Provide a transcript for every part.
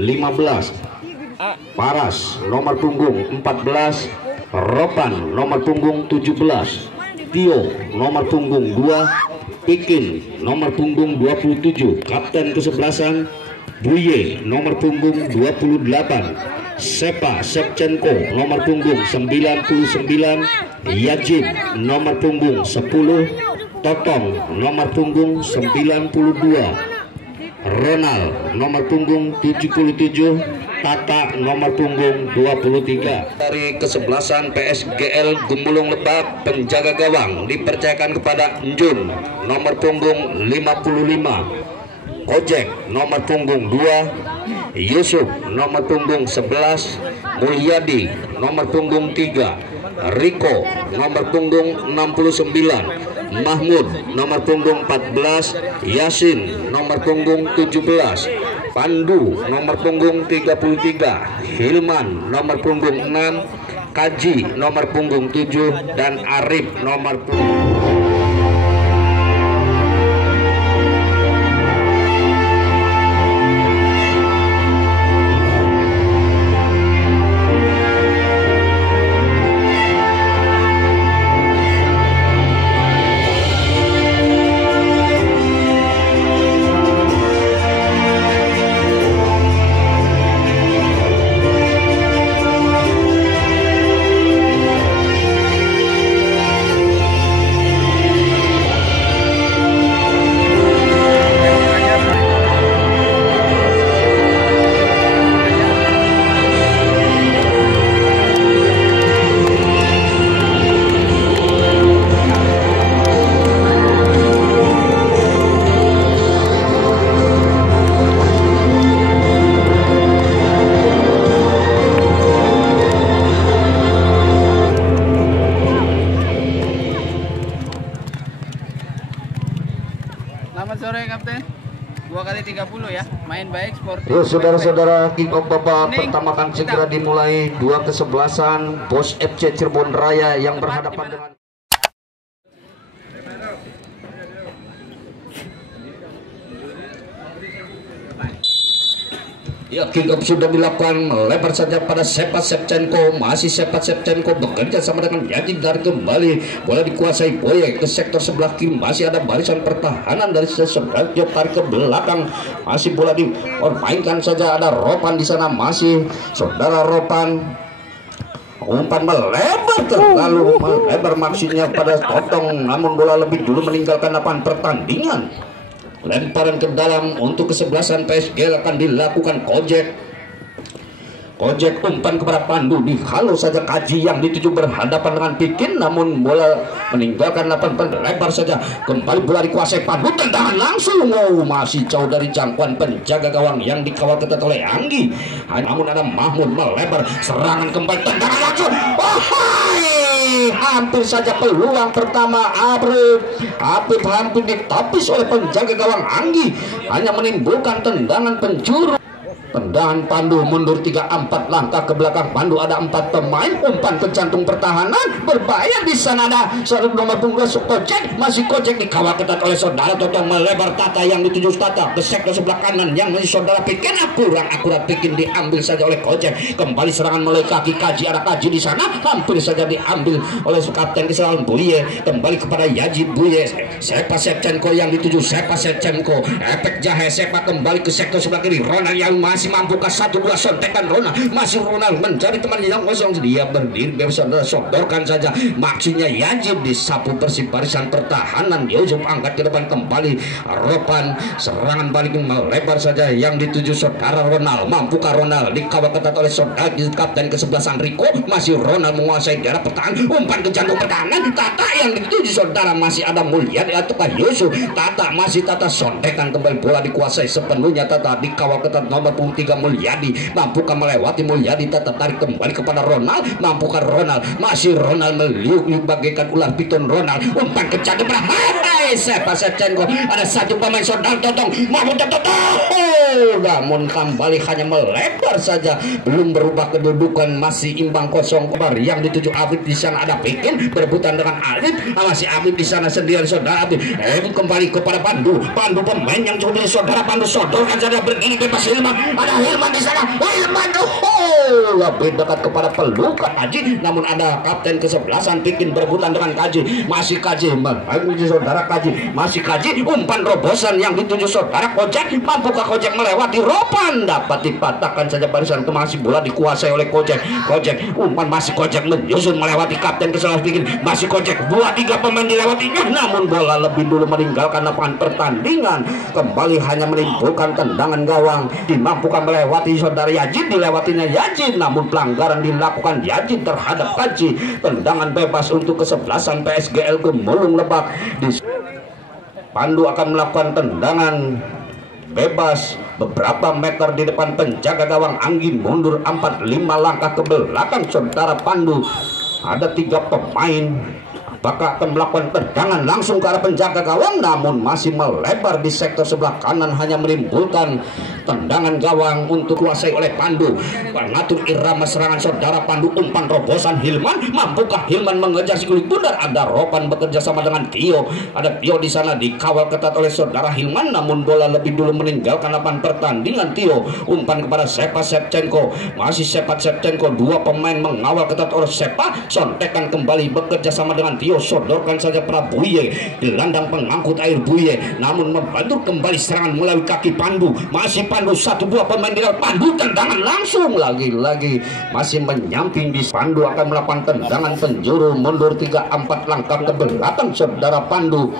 15. Paras nomor punggung 14. Ropan nomor punggung 17. Tio nomor punggung 2. Ikin nomor punggung 27. Kapten kesebelasan Buye nomor punggung 28. Sepa Shevchenko nomor punggung 99. Yajib nomor punggung 10. Totong nomor punggung 92. Ronald nomor punggung 77. Tata nomor punggung 23. Dari kesebelasan PSGL Gumulung Lebak, penjaga gawang dipercayakan kepada Njun nomor punggung 55. Ojek nomor punggung 2. Yusuf nomor punggung 11. Mulyadi nomor punggung 3. Riko nomor punggung 69. Mahmud nomor punggung 14. Yasin nomor punggung 17. Pandu nomor punggung 33. Hilman nomor punggung 6. Kaji nomor punggung 7 dan Arif nomor punggung. Selamat sore Kapten. 2x30 ya. Main baik sportif. Yuk saudara-saudara, kick off babak pertama akan segera dimulai. Dua kesebelasan Bos FC Cirebon Raya yang berhadapan dengan ya, kick off sudah dilakukan. Lebar saja pada Sepa Shevchenko. Masih Sepa Shevchenko bekerja sama dengan Yajid dari kembali. Bola dikuasai Boye ke sektor sebelah kiri. Masih ada barisan pertahanan dari sebelah tarik ke belakang. Masih bola dimainkan saja. Ada Ropan di sana. Masih saudara Ropan. Umpan melebar, terlalu melebar maksudnya pada Totong. Namun bola lebih dulu meninggalkan lapangan pertandingan. Lemparan ke dalam untuk kesebelasan PSGL akan dilakukan Kojek. Kojek umpan kepada Pandu, dihalau saja Kaji yang dituju berhadapan dengan Pikin, namun bola meninggalkan lapangan lebar saja. Kembali bola dikuasai Pandu, tendangan langsung. Oh, masih jauh dari jangkauan penjaga gawang yang dikawal ketat oleh Anggi. Namun ada Mahmud melebar, serangan kembali, tendangan langsung. Hampir saja peluang pertama Apip hampir ditapis oleh penjaga gawang Anggi, hanya menimbulkan tendangan penjuru. Tendangan Pandu mundur 3-4 langkah ke belakang. Pandu ada 4 pemain. Umpan ke jantung pertahanan, berbahaya di sana. Ada saudara nomor punggung Kojek. Masih Kojek dikawal ketat oleh saudara Totong. Melebar Tata yang dituju Tata ke sektor sebelah kanan yang masih saudara Pikin. Kurang akurat Pikin, diambil saja oleh Kojek. Kembali serangan melalui kaki Kaji. Ada Kaji di sana, hampir saja diambil oleh kapten kesalahan Buye. Kembali kepada Yajid Buye. Sepa Shevchenko yang dituju Sepa Shevchenko. Efek jahe Sepa kembali ke sektor sebelah kiri. Ronald yang masih mampukah 1-2 sontekan Ronald. Masih Ronald mencari teman yang kosong. Dia berdiri biasa sodorkan saja. Maksudnya Yajib disapu bersih barisan pertahanan. Yusuf angkat ke depan kembali. Ropan serangan balik melebar saja yang dituju saudara Ronald. Mampukah Ronald dikawal ketat oleh saudara kapten kesebelasan Riko. Masih Ronald menguasai daerah pertahanan. Umpan ke jantung pertahanan. Tata yang dituju saudara masih ada Mulyadi ataukah Yusuf. Tata masih Tata sontekan kembali bola dikuasai sepenuhnya. Tata dikawal ketat nomor 3 Mulyadi. Mampukah melewati Mulyadi, tetap tarik kembali kepada Ronald. Mampukah Ronald, masih Ronald meliuk-liuk bagaikan ular piton Ronald. Umpan ke jantung pertahanan. Sepa Shevchenko, ada satu pemain saudara Totong mampu namun kembali hanya melebar saja, belum berubah kedudukan, masih imbang 0-0. Yang dituju Afif di sana ada Pikin berebutan dengan Alif, masih Afif di sana sendirian saudara Afif. Kembali kepada Pandu pemain yang coba saudara Pandu sodorkan saja berdiri bebas Hilman, ada Hilman di sana, Hilman lebih dekat kepada pelukan Kaji, namun ada kapten kesebelasan Pikin berebutan dengan Kaji, masih Kaji saudara Kaji, masih Kaji umpan robosan yang dituju saudara Kojek, mampukah Kojek melewati Ropan, dapat dipatahkan saja barisan ke, masih bola dikuasai oleh Kojek umpan, masih Kojek menyusun melewati kapten kesebelasan Pikin, masih Kojek 2-3 pemain dilewatinya, namun bola lebih dulu meninggalkan lapangan pertandingan, kembali hanya menimbulkan tendangan gawang, dimampukan melewati saudara Yajid, dilewatinya Yajid, namun pelanggaran dilakukan Yajid terhadap Kaji, tendangan bebas untuk kesebelasan PSGL Gemulung Lebak. Pandu akan melakukan tendangan bebas beberapa meter di depan penjaga gawang Anggi, mundur 4-5 langkah ke belakang saudara Pandu. Ada 3 pemain, apakah akan melakukan tendangan langsung ke arah penjaga gawang, namun masih melebar di sektor sebelah kanan, hanya menimbulkan tendangan gawang untuk kuasai oleh Pandu. Mengatur irama serangan saudara Pandu, umpan robosan Hilman, mampukah Hilman mengejar si kulit bundar, ada Ropan bekerja sama dengan Tio, ada Tio di sana dikawal ketat oleh saudara Hilman, namun bola lebih dulu meninggalkan lapangan pertandingan. Tio umpan kepada Sepa Shevchenko, masih Sepa Shevchenko, 2 pemain mengawal ketat oleh Sepa, sontekan kembali bekerja sama dengan Tio, sodorkan saja Prabuye, gelandang pengangkut air Buye, namun membantu kembali serangan melalui kaki Pandu, masih Pandu 1-2 pemain di Pandu, tendangan langsung lagi-lagi masih menyamping di Pandu, akan melakukan tendangan penjuru, mundur 3-4 langkah ke belakang saudara Pandu.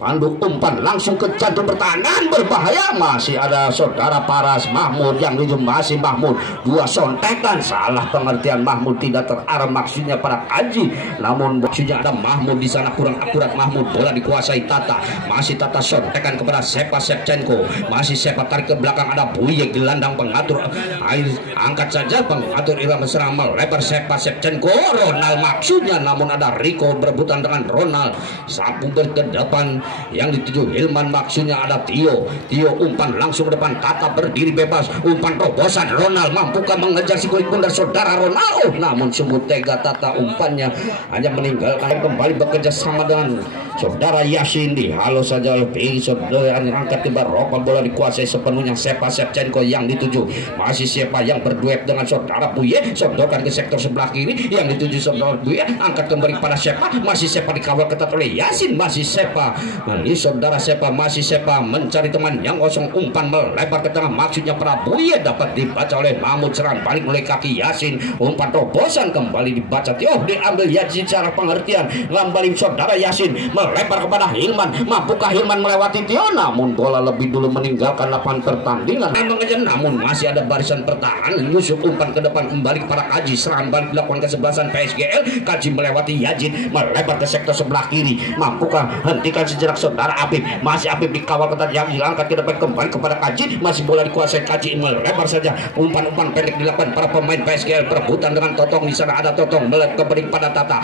Pandu umpan langsung ke jantung pertahanan, berbahaya, masih ada saudara Paras Mahmud yang dijum, masih Mahmud, 2 sontekan, salah pengertian, Mahmud tidak terarah maksudnya para Kaji, namun maksudnya ada Mahmud di sana kurang akurat. Mahmud, bola dikuasai Tata, masih Tata sontekan kepada Sepa Shevchenko, masih Sepa tarik ke belakang, ada Buye gelandang pengatur air, angkat saja pengatur irama serang melebar Sepa Shevchenko, Ronald maksudnya, namun ada Rico berebutan dengan Ronald, sapu ke depan yang dituju Hilman, maksudnya ada Tio umpan langsung ke depan, Tata berdiri bebas, umpan robosan Ronald, mampukah mengejar si kulit bundar saudara Ronald, namun sungguh tega Tata umpannya, hanya meninggalkan, kembali bekerja sama dengan saudara Yasin, dihalau saja oleh saudara angkat tiba Ropan, bola dikuasai sepenuhnya Sepa Shevchenko yang dituju, masih Sepa yang berduet dengan saudara Buye, sodorkan ke sektor sebelah kiri, yang dituju saudara Buye, angkat kembali pada Sepa, masih Sepa dikawal ketat oleh Yasin, masih Sepa, ini saudara Sepa, masih Sepa mencari teman yang kosong, umpan melebar ke tengah, maksudnya Prabuye, dapat dibaca oleh Mahmud, serangan balik oleh kaki Yasin, umpan robosan kembali dibaca Tio, diambil Yasin secara pengertian, kembali saudara Yasin melebar kepada Hilman, mampukah Hilman melewati Tio, namun bola lebih dulu meninggalkan lapangan pertandingan, namun masih ada barisan pertahanan, Yusuf umpan ke depan kembali kepada Kaji, serangan balik dilakukan kesebelasan PSGL, Kaji melewati Yajid, melebar ke sektor sebelah kiri, mampukah hentikan sejenak saudara Apip, masih Apip dikawal ketat, yang diangkat ke depan kembali kepada Kaji, masih bola dikuasai Kaji, melebar saja, umpan-umpan pendek dilakukan para pemain PSGL, perebutan dengan Totong, di sana ada Totong kembali kepada Tata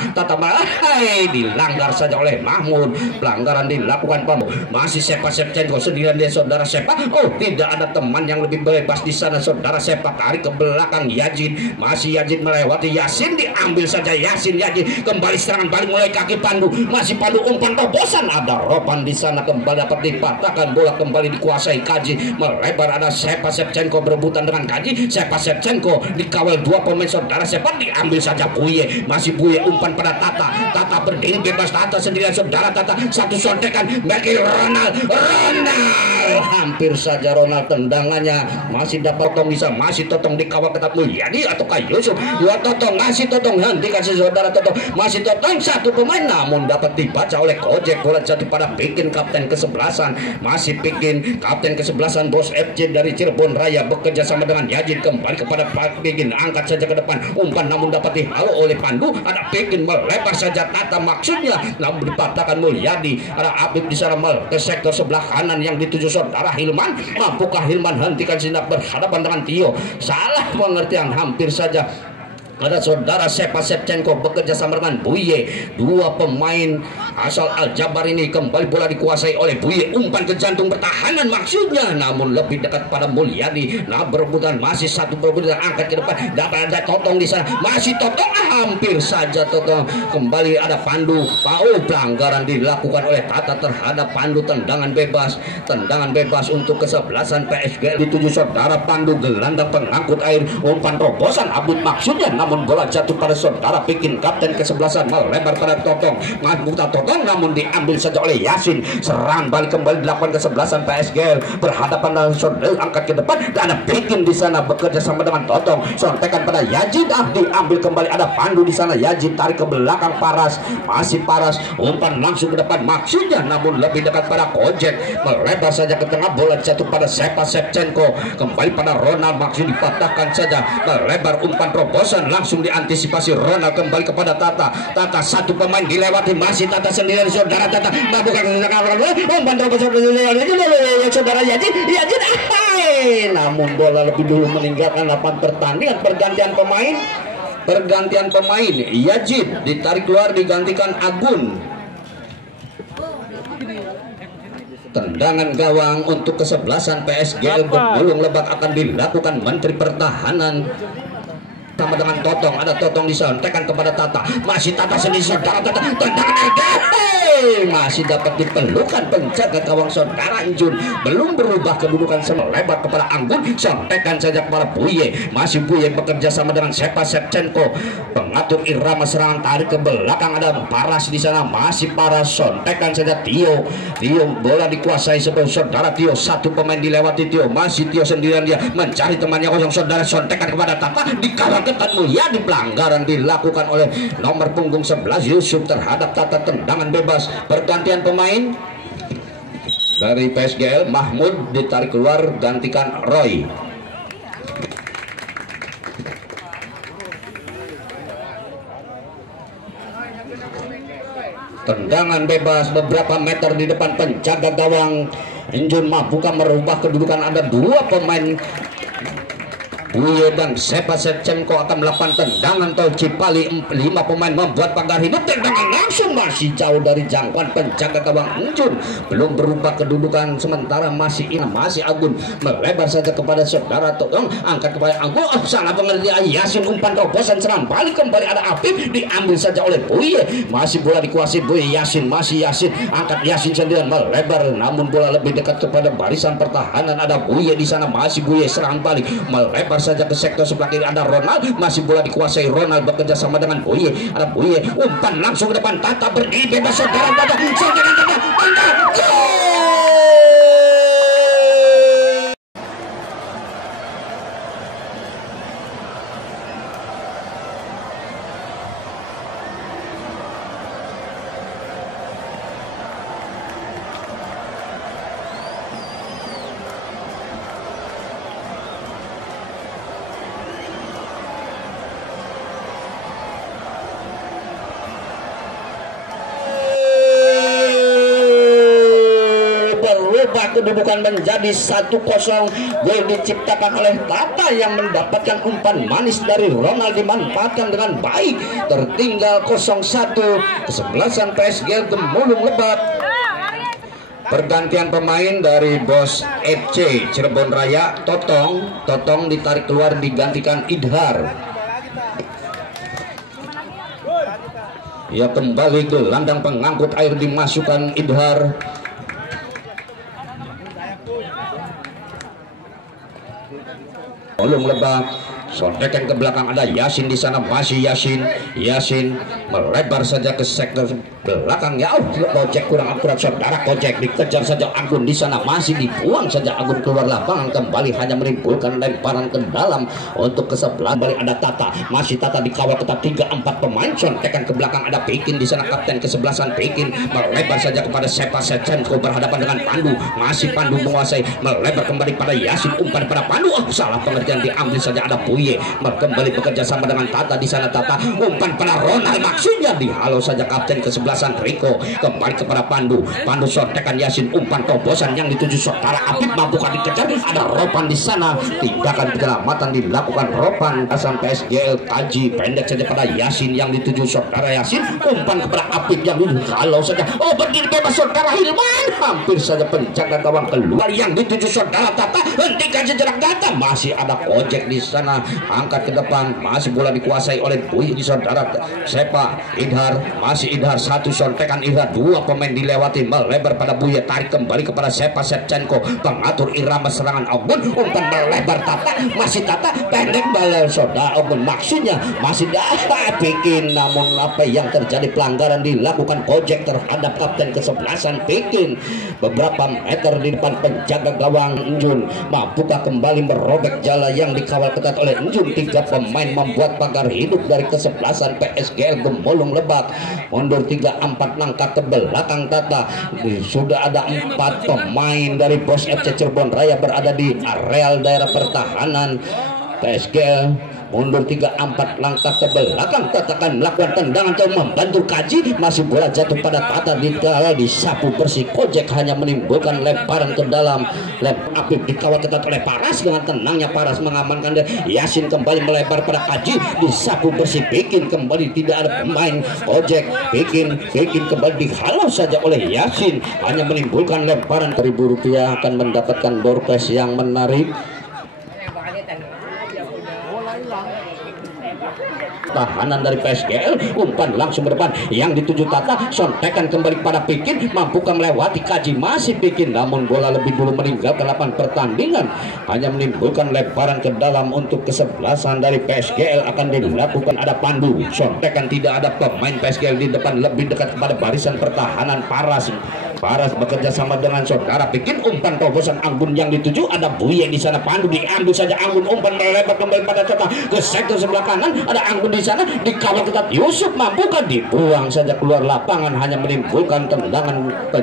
dilanggar saja oleh Mahmud, pelanggaran dilakukan Pambu, masih Sepa Shevchenko sendirian dia saudara Sepa, tidak ada teman yang lebih bebas di sana saudara Sepa, tarik ke belakang Yajid, masih Yajid melewati Yasin, diambil saja Yasin, Yajid kembali serangan balik mulai kaki Pandu, masih Pandu umpan robosan, ada Ropan di sana kembali dapat dipatahkan, bola kembali dikuasai Kaji, melebar ada Sepa Shevchenko berebutan dengan Kaji, Sepa Shevchenko dikawal 2 pemain saudara Sepa, diambil saja Buye, masih Buye umpan pada Tata berdiri bebas, Tata sendirian saudara Tata, satu sontekan bagi Ronald, hampir saja Ronald tendangannya, masih dapat Totong bisa, masih Totong dikawal ketat Mulyadi ataukah Yusuf, 2 Totong, masih Totong hentikan saudara Totong, masih Totong 1 pemain, namun dapat dibaca oleh Kojek, bola jatuh pada Pikin kapten kesebelasan, masih Pikin kapten kesebelasan Bos FC dari Cirebon Raya, bekerja sama dengan Yajid, kembali kepada Pikin, angkat saja ke depan, umpan namun dapat dihalau oleh Pandu, ada Pikin melebar saja Tata maksudnya, namun dipatahkan Mulyadi, ada Apip di sana ke sektor sebelah kanan yang dituju saudara Hilman, mampukah Hilman hentikan sinak berhadapan dengan Tio, salah pengertian, hampir saja ada saudara Sepa Shevchenko bekerja sama dengan Buye. Dua pemain asal Aljabar ini kembali bola dikuasai oleh Buye. Umpan ke jantung pertahanan maksudnya, namun lebih dekat pada Mulyadi. Nah, berebutan masih satu berebutan, angkat ke depan. Dapat ada Totong di sana, masih Totong, hampir saja Totong. Kembali ada Pandu. Pelanggaran dilakukan oleh Tata terhadap Pandu. Tendangan bebas untuk kesebelasan PSG. Dituju saudara Pandu, gelandang pengangkut air. Umpan terobosan abut maksudnya, namun bola jatuh pada saudara Pikin, kapten kesebelasan, melebar pada Totong. Muta Totong namun diambil saja oleh Yasin. Serangan balik kembali dilakukan kesebelasan PSG, berhadapan dengan saudara, angkat ke depan dan ada Pikin di sana bekerja sama dengan Totong. Sontekan pada Yajid, diambil kembali, ada Pandu di sana. Yajid tarik ke belakang, Paras, masih Paras, umpan langsung ke depan maksudnya, namun lebih dekat pada Kojek, melebar saja ke tengah, bola jatuh pada Sepa Shevchenko, kembali pada Ronald, maksud dipatahkan saja, melebar umpan terobosan langsung diantisipasi Ronald, kembali kepada Tata. Tata, satu pemain dilewati, masih Tata sendirian, saudara Tata melakukan umpan terobosan saudara Yajid, namun bola lebih dulu meninggalkan lapangan pertandingan. Pergantian pemain, Yajid ditarik keluar digantikan Agun. Tendangan gawang untuk kesebelasan PSG Gemulung Lebak akan dilakukan Menteri Pertahanan sama dengan Totong. Ada Totong disontekan kepada Tata, masih Tata sendiri, saudara Tata, tendangan masih dapat dipelukan penjaga gawang saudara Injun. Belum berubah kedudukan, melebar kepada Anggun, sontekan saja kepada Buye. Masih Buye bekerja sama dengan Sepa Shevchenko, pengatur irama serangan, tarik ke belakang, ada Paras di sana, masih Paras, sontekan saja Tio. Bola dikuasai sebagai saudara Tio, satu pemain dilewati Tio, masih Tio sendirian, dia mencari temannya kosong, saudara, sontekan kepada Tata, dikawal ketat Mulyadi. Pelanggaran dilakukan oleh nomor punggung 11 Yusuf terhadap Tata. Tendangan bebas. Pergantian pemain dari PSGL, Mahmud ditarik keluar, gantikan Roy. Tendangan bebas beberapa meter di depan penjaga gawang Injun, bukan merubah kedudukan. Ada dua pemain, Buye dan Sepa Shevchenko akan melakukan tendangan tol Cipali. 5 pemain membuat pagar hidup, tendangan langsung masih jauh dari jangkauan penjaga gawang Injun. Belum berubah kedudukan, sementara masih Agun, melebar saja kepada saudara Totong, angkat kepada Agun, salah pengertian Yasin, umpan terobosan, serang balik kembali, ada Afif, diambil saja oleh Buye. Masih bola dikuasai Buye, Yasin, angkat Yasin sendirian, melebar, namun bola lebih dekat kepada barisan pertahanan. Ada Buye di sana, masih Buye, serang balik, melebar saja ke sektor sebelah kiri, ada Ronald, masih bola dikuasai Ronald bekerja sama dengan Buye. Ada Buye, umpan langsung ke depan, Tata berdiri bebas, saudara Tata, kedudukan menjadi 1-0. Gol diciptakan oleh Tata yang mendapatkan umpan manis dari Ronald, dimanfaatkan dengan baik. Tertinggal 0-1, kesebelasan PSG Gemulung Lebak. Pergantian pemain dari Bos FC Cirebon Raya, Totong ditarik keluar digantikan Idhar. Ya, kembali gelandang pengangkut air dimasukkan Idhar. Gemulung Lebak, sontekan ke belakang, ada Yasin di sana, masih Yasin melebar saja ke sektor belakang. Ya, Kojek kurang akurat, saudara Kojek dikejar saja Agun di sana, masih dibuang saja Agun keluar lapangan, kembali hanya menimbulkan lemparan ke dalam untuk ke sebelah. Balik ada Tata, masih Tata dikawal ketat 3-4 pemain, sontekan ke belakang, ada Pikin di sana, kapten kesebelasan Pikin, melebar saja kepada Sepa Shevchenko berhadapan dengan Pandu, masih Pandu menguasai, melebar kembali pada Yasin, umpan pada Pandu, salah pengertian, diambil saja ada Buye. Buye kembali bekerja sama dengan Tata di sana. Tata umpan pada Ronald, maksudnya dihalau saja kapten kesebelasan Riko. Kembali kepada Pandu. Pandu sortekan Yasin, umpan tobosan yang dituju saudara Apip, mampukah dikejar? Ada Ropan di sana. Tindakan penyelamatan dilakukan Ropan. Kasan PSGL Kaji pendek saja pada Yasin yang dituju saudara Yasin. Umpan kepada Apip yang dihalau saja. Oh, berdiri bebas saudara Hilman. Hampir saja penjaga gawang keluar yang dituju saudara Tata. Hentikan sejenak Tata. Masih ada Kojek di sana. Angkat ke depan. Masih bola dikuasai oleh Buye di saudara Sepa. Idhar, masih Idhar, satu sontekan Idhar, dua pemain dilewati, melebar pada Buye, tarik kembali kepada Sepa Shevchenko, pengatur irama serangan Ogun, umpan melebar Tata, masih Tata, pendek balal saudara Ogun, maksudnya masih dapat bikin, namun apa yang terjadi, pelanggaran dilakukan Kojek terhadap kapten kesebelasan Pekin. Beberapa meter di depan penjaga gawang Enjun, mampukah kembali merobek jala yang dikawal ketat oleh Enjun. Tiga pemain membuat pagar hidup dari kesebelasan PSGL Gemulung Lebak. Mundur 3-4 langkah ke belakang Tata. Sudah ada 4 pemain dari Bos FC Cirebon Raya berada di areal daerah pertahanan PSGL. Mundur 3-4 langkah ke belakang. Tata akan melakukan tendangan untuk membantu Kaji. Masih bola jatuh pada Tata, dikawal disapu bersih Kojek, hanya menimbulkan lemparan ke dalam. Apip dikawal ketat oleh Paras. Dengan tenangnya Paras mengamankan dia. Yasin kembali melebar pada Kaji, disapu bersih Pekin. Kembali tidak ada pemain Kojek. Pekin kembali dihalau saja oleh Yasin, hanya menimbulkan lemparan. Rp1.000 akan mendapatkan door prize yang menarik. Tahanan dari PSGL, umpan langsung ke depan yang dituju Tata, sontekan kembali pada Pekin, mampukah melewati Kaji, masih Pekin, namun bola lebih dulu meninggalkan lapangan pertandingan, hanya menimbulkan lemparan ke dalam untuk kesebelasan dari PSGL. Akan dilakukan ada Pandu, sontekan, tidak ada pemain PSGL di depan, lebih dekat kepada barisan pertahanan Paras bekerja sama dengan saudara Pekin. Umpan tobosan Anggun yang dituju, ada Buye di sana. Pandu diambil saja Anggun, umpan melebar kembali pada Tata ke sektor sebelah kanan, ada Anggun di sana, dikawal ketat Yusuf, mampukah dibuang saja keluar lapangan, hanya menimbulkan tendangan.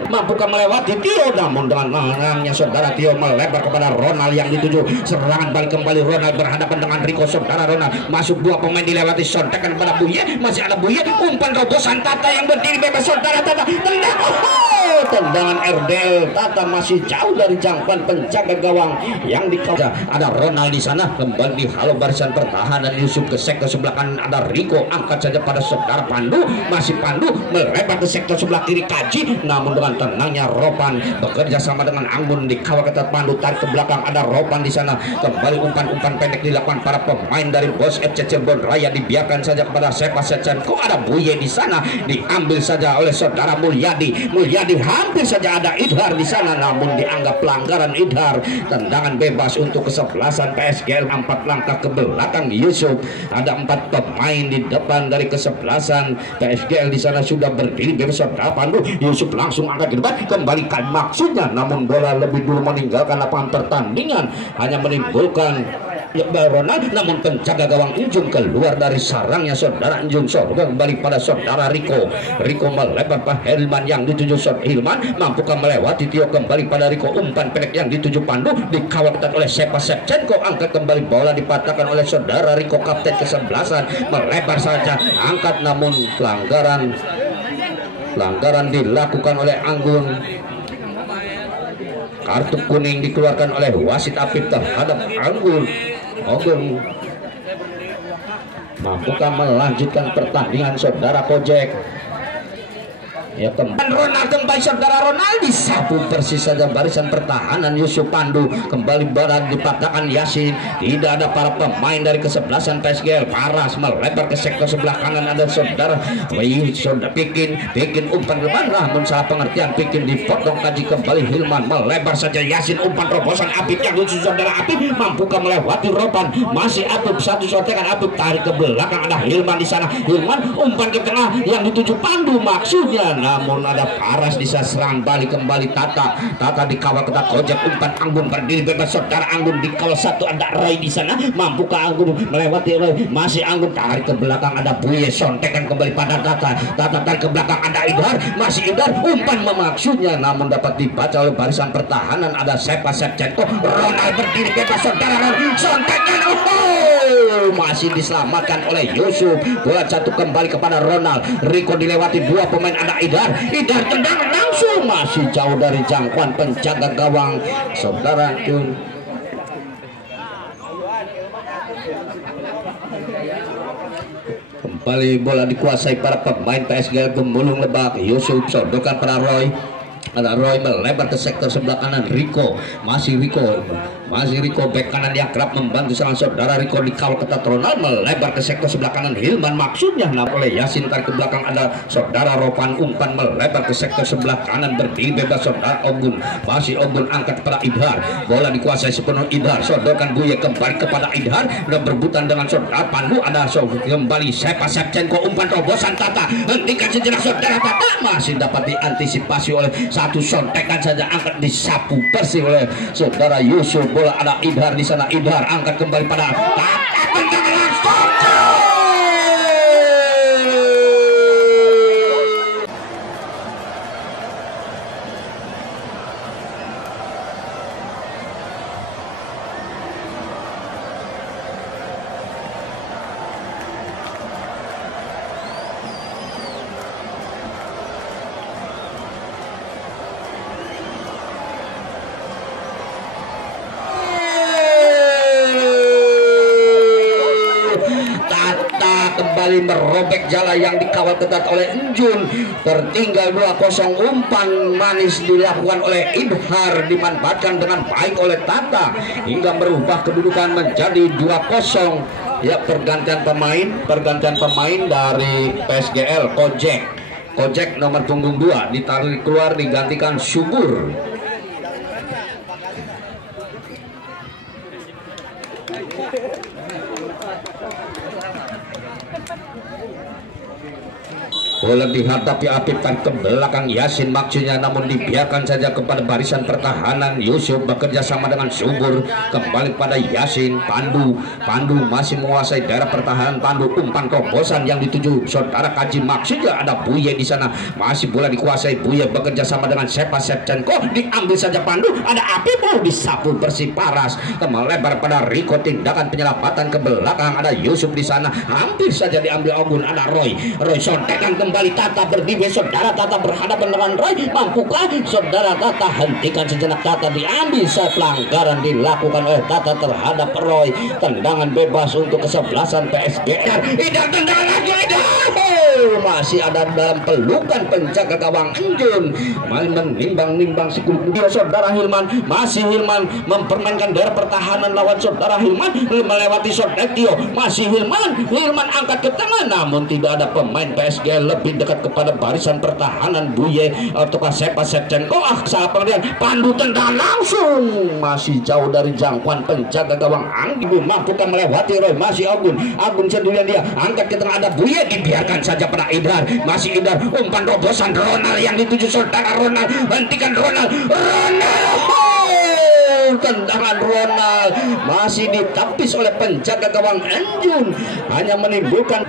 Mampukah melewati Tio, namun dengan tangannya saudara Tio melebar kepada Ronald yang dituju, serangan balik kembali Ronald berhadapan dengan Riko. Saudara Ronald masuk, dua pemain dilewati, sontekan pada Buye, masih ada Buye, umpan tobosan Tata yang berdiri bebas saudara Tata, tendangan RDL. Tata masih jauh dari jangkauan penjaga gawang yang dikawal. Ada Ronald di sana, kembali dihalau barisan pertahanan Yusuf ke sektor sebelah kanan, ada Riko, angkat saja pada saudara Pandu, masih Pandu melebar ke sektor sebelah kiri Kaji, namun dengan tenangnya Ropan bekerja sama dengan Anggun, dikawal ketat Pandu, tarik ke belakang, ada Ropan di sana, kembali umpan pendek dilakukan para pemain dari Bos FC Cirebon Raya, dibiarkan saja kepada Sepa Shevchenko. Ada Buye di sana, diambil saja oleh saudara Mulyadi, hampir saja ada Idhar di sana, namun dianggap pelanggaran Idhar. Tendangan bebas untuk kesebelasan PSGL. 4 langkah ke belakang Yusuf, ada 4 pemain di depan dari kesebelasan PSGL di sana sudah berdiri bebas saudara Pandu. Yusuf langsung angkat ke depan, kembalikan maksudnya, namun bola lebih dulu meninggalkan lapangan pertandingan, hanya menimbulkan Ronald, namun penjaga gawang Enjun keluar dari sarangnya saudara Enjun. Kembali pada saudara Riko melebar Pak Hilman yang dituju saudara Hilman, mampukah melewati Tio, kembali pada Riko, umpan pendek yang dituju Pandu, dikawal ketat oleh Sepa Shevchenko, angkat kembali bola dipatahkan oleh saudara Riko, kapten kesebelasan, melebar saja, angkat, namun pelanggaran dilakukan oleh Anggun. Kartu kuning dikeluarkan oleh wasit Apip terhadap Anggun. Mampukah melanjutkan pertandingan saudara Kojek? Ya, Ronald kembali saudara Ronald, disapu persis saja barisan pertahanan Yusuf. Pandu kembali berada dipatahkan Yasin, tidak ada para pemain dari kesebelasan PSGL. Paras melebar ke sektor sebelah kanan, ada saudara Pekin umpan depan, namun salah pengertian Pekin dipotong Kaji. Kembali Hilman melebar saja Yasin, umpan terobosan Apip yang lucu saudara Apip, mampukah melewati Ropan, masih Apip, satu sotekan Apip, tarik ke belakang, ada Hilman di sana. Hilman umpan ke tengah yang dituju Pandu maksudnya, namun ada Paras di serangan balik kembali Tata dikawal ketat Kojek, umpan Anggun berdiri bebas saudara Anggun, dikawal satu, ada Rai di sana, mampukah Anggun melewati Rai, masih Anggun, tarik ke belakang, ada Buye, sontekan kembali pada Tata tarik ke belakang, ada Idhar, masih Idhar, umpan memaksudnya, namun dapat dibaca oleh barisan pertahanan, ada Sepa Shevchenko. Ronald berdiri bebas saudara, sontekan, masih diselamatkan oleh Yusuf. Bola jatuh kembali kepada Ronald. Rico dilewati dua pemain, ada Idhar tendang langsung, masih jauh dari jangkauan penjaga gawang saudara Jun. Kembali bola dikuasai para pemain PSG Gemulung Lebak. Yusuf sodorkan pada Roy. Ada Roy melebar ke sektor sebelah kanan. Rico, masih Rico bek kanan yang kerap membantu serangan saudara. Rico dikawal ketat Ronald, melebar ke sektor sebelah kanan. Hilman maksudnya oleh Yasin, tarik ke belakang ada saudara Ropan. Umpan melebar ke sektor sebelah kanan, berdiri bebas saudara Ogun. Masih Ogun angkat kepada Idhar. Bola dikuasai sepenuh Idhar, sodorkan Buye kembali kepada Idhar. Udah berebutan dengan saudara Pandu, ada kembali Sepa Shevchenko. Umpan terobosan Tata, hentikan sejenak saudara Tata, masih dapat diantisipasi oleh satu sontekan saja, angkat disapu bersih oleh saudara Yusuf. Bola ada Idhar di sana. Idhar angkat kembali pada Tata, tendang langsung. Kembali merobek jala yang dikawal ketat oleh Enjun. Tertinggal 2-0. Umpan manis dilakukan oleh Idhar, dimanfaatkan dengan baik oleh Tata hingga merubah kedudukan menjadi 2-0. Ya, pergantian pemain dari PSGL. Kojek nomor punggung 2 ditarik keluar, digantikan Subur. Bola dihadapi Apip ke belakang Yasin maksudnya, namun dibiarkan saja kepada barisan pertahanan. Yusuf bekerja sama dengan Subur, kembali pada Yasin. Pandu masih menguasai daerah pertahanan. Pandu, umpan terobosan yang dituju saudara Kaji maksudnya, ada Buye di sana. Masih bola dikuasai Buye, bekerja sama dengan Sepa Shevchenko, diambil saja Pandu, ada Apip, disapu bersih Paras, melebar pada Rico, tindakan penyelamatan ke belakang, ada Yusuf di sana, hampir saja diambil Ogun, ada Roy sontekan kembali Tata, berdiri saudara Tata berhadapan dengan Roy. Mampukah saudara Tata? Hentikan sejenak Tata, diambil saat pelanggaran dilakukan oleh Tata terhadap Roy. Tendangan bebas untuk kesebelasan PSGR. Idhar tendangan lagi, masih ada dalam pelukan penjaga gawang Enjun. Menimbang sekutu saudara Hilman. Masih Hilman mempermainkan daerah pertahanan lawan saudara Hilman, melewati saudara Tio. Masih Hilman angkat ke tengah, namun tidak ada pemain PSG lebih dekat kepada barisan pertahanan. Buye ataukah Sepa Shevchenko, salah pengertian. Pandu tendang langsung, masih jauh dari jangkauan penjaga gawang Anggi. Mampukah melewati Roy? Masih Agun sendirian, dia angkat ke tengah, ada Buye, dibiarkan saja pada Idhar. Masih Idhar, umpan terobosan Ronald yang dituju saudara Ronald, hentikan Ronald. Tendangan Ronald masih ditapis oleh penjaga gawang Enjun, hanya menimbulkan.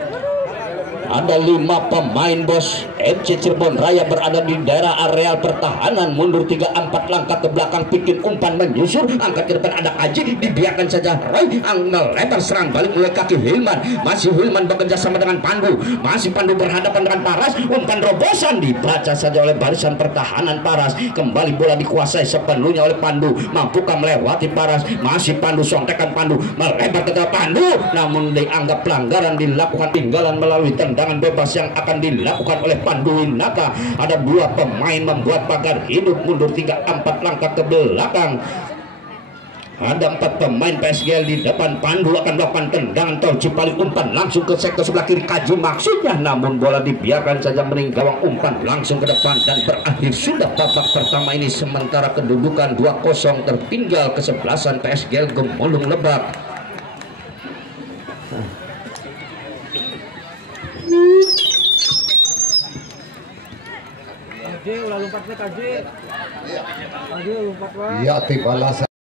Ada 5 pemain bos FC Cirebon Raya berada di daerah areal pertahanan. Mundur 3-4 langkah ke belakang, bikin umpan menyusur, angkat ke depan, ada Aji, dibiarkan saja Roy, melebar serang balik oleh kaki Hilman. Masih Hilman bekerja sama dengan Pandu. Masih Pandu berhadapan dengan Paras, umpan terobosan dibaca saja oleh barisan pertahanan Paras. Kembali bola dikuasai sepenuhnya oleh Pandu. Mampukah melewati Paras? Masih Pandu, sontekan Pandu, melebar ke depan Pandu, namun dianggap pelanggaran dilakukan. Tinggalan melalui tendangan bebas yang akan dilakukan oleh Pandu Winata. Ada 2 pemain membuat pagar hidup, mundur 3-4 langkah ke belakang. Ada 4 pemain PSG di depan. Pandu akan melakukan tendangan tol Cipali, umpan langsung ke sektor sebelah kiri Kaji maksudnya, namun bola dibiarkan saja meninggalkan, umpan langsung ke depan dan berakhir sudah babak pertama ini. Sementara kedudukan 2-0 tertinggal kesebelasan PSG Gemulung Lebak. Ulah lompat ke KJ. Lompat. Ya, tibalah